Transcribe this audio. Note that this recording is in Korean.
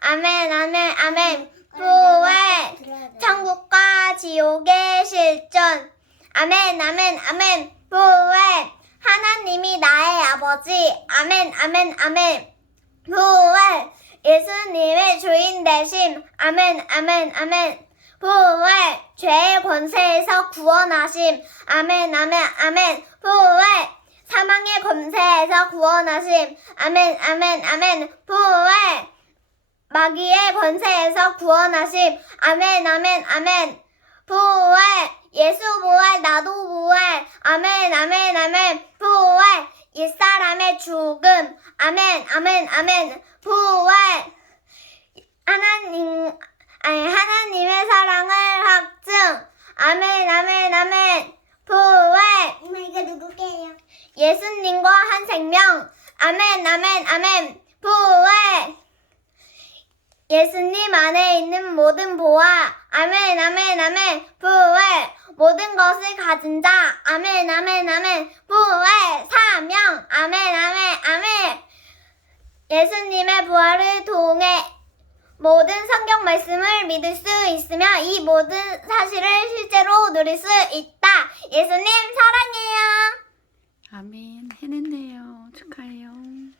아멘, 아멘, 아멘. 부활. 천국과 지옥의 실존. 아멘, 아멘, 아멘. 부활. 하나님이 나의 아버지. 아멘, 아멘, 아멘. 부활. 예수님의 주인 되심. 아멘, 아멘, 아멘. 부활. 죄의 권세에서 구원하심. 아멘, 아멘, 아멘. 부활. 사망의 권세에서 구원하심. 아멘, 아멘, 아멘. 부활. 마귀의 권세에서 구원하심. 아멘, 아멘, 아멘. 부활. 예수 부활, 나도 부활. 아멘, 아멘, 아멘. 부활. 옛사람의 죽음. 아멘, 아멘, 아멘. 부활. 하나님, 아니, 하나님의 사랑을 확증. 아멘, 아멘, 아멘. 부활. 엄마 이거 누구게요? 예수님과 한 생명. 아멘, 아멘, 아멘. 부활. 예수님 안에 있는 모든 보화. 아멘, 아멘, 아멘. 부활. 모든 것을 가진 자. 아멘, 아멘, 아멘. 부활. 사명. 아멘, 아멘, 아멘. 예수님의 부활을 통해 모든 성경 말씀을 믿을 수 있으며 이 모든 사실을 실제로 누릴 수 있다. 예수님 사랑해요. 아멘. 해냈네요.